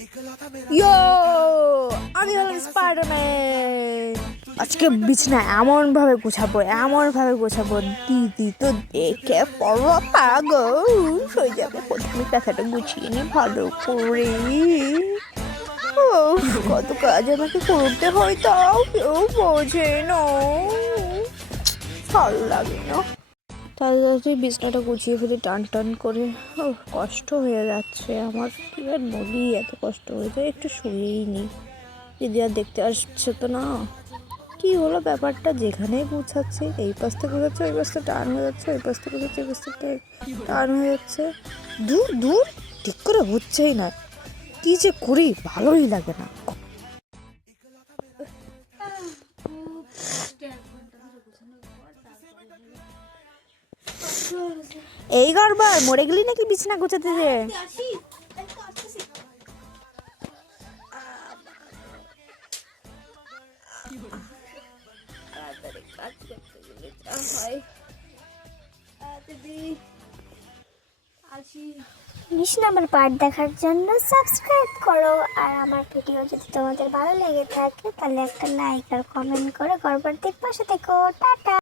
ইয়ো, আমি হলাম স্পাইডারম্যান। আজকে বিছনা এমন ভাবে গোছাবো দিদি তো দেখে পড়ো পাগল হয়ে যাবে। প্রথমে কথাটা গুছিয়ে নি ভালো করে। ও, কত কাজ আমাকে করতে হয় তাও কেউ বোঝে না, ভালো লাগে না। তাড়াতাড়ি বিছনাটা গুছিয়ে ফেলে টান টান করে। ও, কষ্ট হয়ে যাচ্ছে আমার, কি আর বলি, এত কষ্ট হয়ে যায়। একটু শুয়েই নি, দিদি আর দেখতে আসছে তো না। কি হলো ব্যাপারটা, যেখানেই গুছাচ্ছে এই পাশ থেকে গুছাচ্ছে ওই পাশটা টান হয়ে যাচ্ছে, ওই পাশ থেকে গুছাচ্ছে ওই পাশটা টান হয়ে যাচ্ছে। দূর দূর, ঠিক করে হচ্ছেই না। কি যে করি ভালোই লাগে না। এই গড়বড় মরে গেলি নাকি বিছানা গোছাতে যে? নাম্বার পার্ট দেখার জন্য সাবস্ক্রাইব করো। আর আমার ভিডিও যদি তোমাদের ভালো লেগে থাকে তাহলে একটা লাইক আর কমেন্ট করে গড়বড়দের পাশে থেকো। টাটা।